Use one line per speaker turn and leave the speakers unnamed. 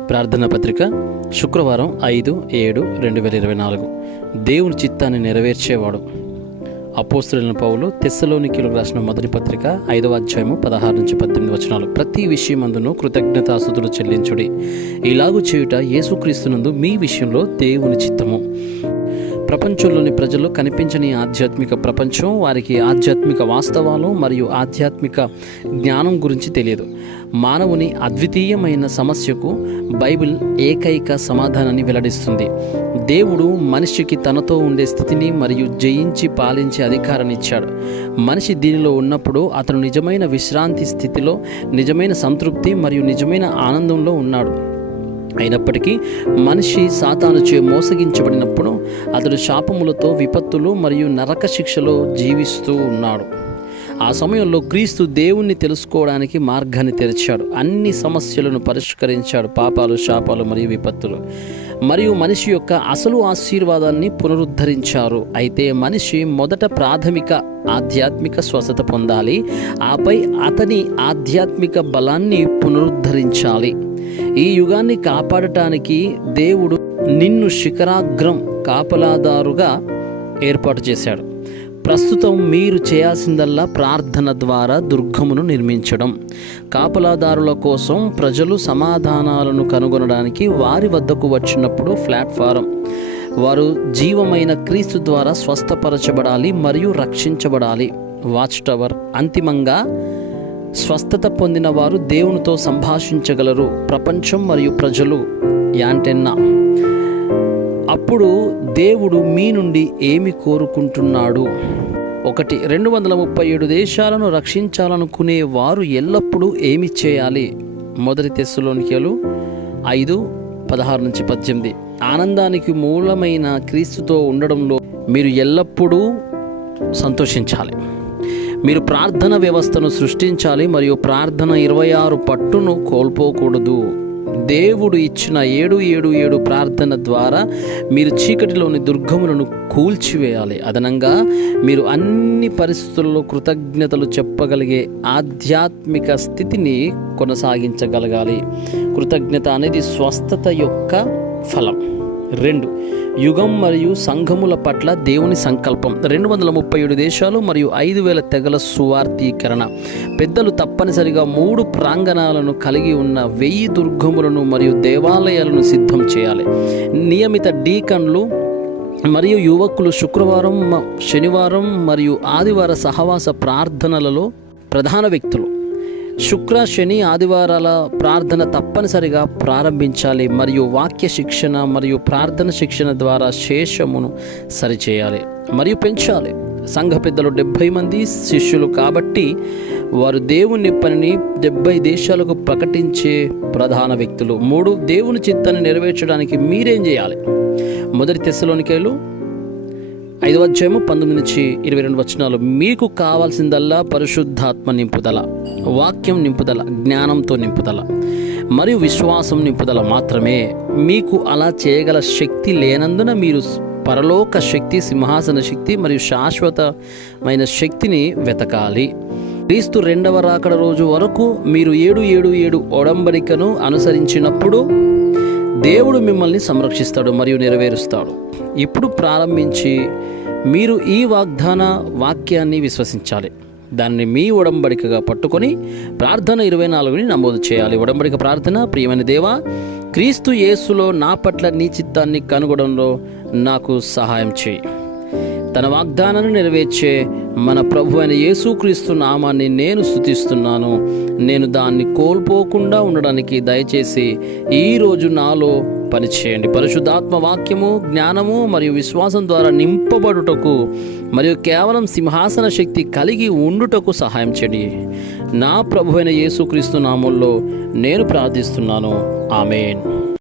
ప్రార్థనా పత్రిక శుక్రవారం ఐదు ఏడు రెండు వేల ఇరవై నాలుగు. దేవుని చిత్తాన్ని నెరవేర్చేవాడు. అపోస్తులైన పౌలు తెస్సలోనికిలకు రాసిన మొదటి పత్రిక ఐదవ అధ్యాయము పదహారు నుంచి పద్దెనిమిది వచనాలు. ప్రతి విషయమందును కృతజ్ఞతాసుతులు చెల్లించుడి. ఇలాగు చేయుట యేసుక్రీస్తునందు మీ విషయంలో దేవుని చిత్తము. ప్రపంచంలోని ప్రజలు కనిపించని ఆధ్యాత్మిక ప్రపంచం వారికి ఆధ్యాత్మిక వాస్తవాలు మరియు ఆధ్యాత్మిక జ్ఞానం గురించి తెలియదు. మానవుని అద్వితీయమైన సమస్యకు బైబిల్ ఏకైక సమాధానాన్ని వెల్లడిస్తుంది. దేవుడు మనిషికి తనతో ఉండే స్థితిని మరియు జయించి పాలించే అధికారాన్ని ఇచ్చాడు. మనిషి దీనిలో ఉన్నప్పుడు అతను నిజమైన విశ్రాంతి స్థితిలో నిజమైన సంతృప్తి మరియు నిజమైన ఆనందంలో ఉన్నాడు. అయినప్పటికీ మనిషి సాతానుచే మోసగించబడినప్పుడు అతడు శాపములతో విపత్తులు మరియు నరక శిక్షలో జీవిస్తూ ఉన్నాడు. ఆ సమయంలో క్రీస్తు దేవుణ్ణి తెలుసుకోవడానికి మార్గాన్ని తెరిచాడు. అన్ని సమస్యలను పరిష్కరించాడు. పాపాలు శాపాలు మరియు విపత్తులు. మరియు మనిషి యొక్క అసలు ఆశీర్వాదాన్ని పునరుద్ధరించారు. అయితే మనిషి మొదట ప్రాథమిక ఆధ్యాత్మిక స్వస్థత పొందాలి. ఆపై అతని ఆధ్యాత్మిక బలాన్ని పునరుద్ధరించాలి. ఈ యుగాన్ని కాపాడటానికి దేవుడు నిన్ను శిఖరాగ్రం కాపలాదారుగా ఏర్పాటు చేశాడు. ప్రస్తుతం మీరు చేయాల్సిందల్లా ప్రార్థన ద్వారా దుర్గమును నిర్మించడం. కాపలాదారుల కోసం ప్రజలు సమాధానాలను కనుగొనడానికి వారి వద్దకు వచ్చినప్పుడు ప్లాట్ఫారం. వారు జీవమైన క్రీస్తు ద్వారా స్వస్థపరచబడాలి మరియు రక్షించబడాలి. వాచ్ టవర్ అంతిమంగా స్వస్థత పొందిన వారు దేవునితో సంభాషించగలరు ప్రపంచం మరియు ప్రజలు. యాంటెన్నా. అప్పుడు దేవుడు మీ నుండి ఏమి కోరుకుంటున్నాడు? ఒకటి రెండు వందల ముప్పై ఏడు దేశాలను రక్షించాలనుకునే వారు ఎల్లప్పుడూ ఏమి చేయాలి? మొదటి తెస్సులోనికలు ఐదు పదహారు నుంచి పద్దెనిమిది. ఆనందానికి మూలమైన క్రీస్తుతో ఉండడంలో మీరు ఎల్లప్పుడూ సంతోషించాలి. మీరు ప్రార్థన వ్యవస్థను సృష్టించాలి మరియు ప్రార్థన ఇరవై ఆరు పట్టును కోల్పోకూడదు. దేవుడు ఇచ్చిన ఏడు ఏడు ఏడు ప్రార్థన ద్వారా మీరు చీకటిలోని దుర్గములను కూల్చివేయాలి. అదనంగా మీరు అన్ని పరిస్థితుల్లో కృతజ్ఞతలు చెప్పగలిగే ఆధ్యాత్మిక స్థితిని కొనసాగించగలగాలి. కృతజ్ఞత అనేది స్వస్థత యొక్క ఫలం. రెండు. యుగం మరియు సంఘముల పట్ల దేవుని సంకల్పం. రెండు వందల ముప్పై ఏడు దేశాలు మరియు ఐదు వేల తెగల సువార్థీకరణ. పెద్దలు తప్పనిసరిగా మూడు ప్రాంగణాలను కలిగి ఉన్న వెయ్యి దుర్గములను మరియు దేవాలయాలను సిద్ధం చేయాలి. నియమిత డీకన్లు మరియు యువకులు శుక్రవారం శనివారం మరియు ఆదివార సహవాస ప్రార్థనలలో ప్రధాన వ్యక్తులు. శుక్ర శని ఆదివారాల ప్రార్థన తప్పనిసరిగా ప్రారంభించాలి. మరియు వాక్య శిక్షణ మరియు ప్రార్థన శిక్షణ ద్వారా శేషమును సరిచేయాలి. మరియు పెంచాలి. సంఘ పెద్దలు డెబ్భై మంది శిష్యులు కాబట్టి వారు దేవుని పనిని డెబ్బై దేశాలకు ప్రకటించే ప్రధాన వ్యక్తులు. మూడు దేవుని చిత్తాన్ని నెరవేర్చడానికి మీరేం చేయాలి? మొదటి తెస్సలోనికేలు ఐదవ అధ్యాయము పంతొమ్మిది నుంచి ఇరవై రెండు వచనాలు. మీకు కావాల్సిందల్లా పరిశుద్ధాత్మ నింపుదల వాక్యం నింపుదల జ్ఞానంతో నింపుదల మరియు విశ్వాసం నింపుదల మాత్రమే. మీకు అలా చేయగల శక్తి లేనందున మీరు పరలోక శక్తి సింహాసన శక్తి మరియు శాశ్వతమైన శక్తిని వెతకాలి. క్రీస్తు రెండవ రాకడ రోజు వరకు మీరు ఏడు ఏడు ఏడు ఒడంబడికను అనుసరించినప్పుడు దేవుడు మిమ్మల్ని సంరక్షిస్తాడు మరియు నెరవేరుస్తాడు. ఇప్పుడు ప్రారంభించి మీరు ఈ వాగ్దాన వాక్యాన్ని విశ్వసించాలి. దాన్ని మీ ఉడంబడికగా పట్టుకొని ప్రార్థన ఇరవై నాలుగుని నమోదు చేయాలి. ఉడంబడిక ప్రార్థన ప్రియమైన దేవా క్రీస్తు యేసులో నా పట్ల నీ చిత్తాన్ని కనుగొనడంలో నాకు సహాయం చేయి. తన వాగ్దానాన్ని నెరవేర్చే మన ప్రభు అయిన యేసుక్రీస్తు నామాన్ని నేను స్థుతిస్తున్నాను నేను దాన్ని కోల్పోకుండా ఉండడానికి దయచేసి ఈరోజు నాలో పనిచేయండి. పరిశుద్ధాత్మ వాక్యము జ్ఞానము మరియు విశ్వాసం ద్వారా నింపబడుటకు మరియు కేవలం సింహాసన శక్తి కలిగి ఉండుటకు సహాయం చేయండి. నా ప్రభు అయిన యేసుక్రీస్తు నామంలో నేను ప్రార్థిస్తున్నాను. ఆమెన్.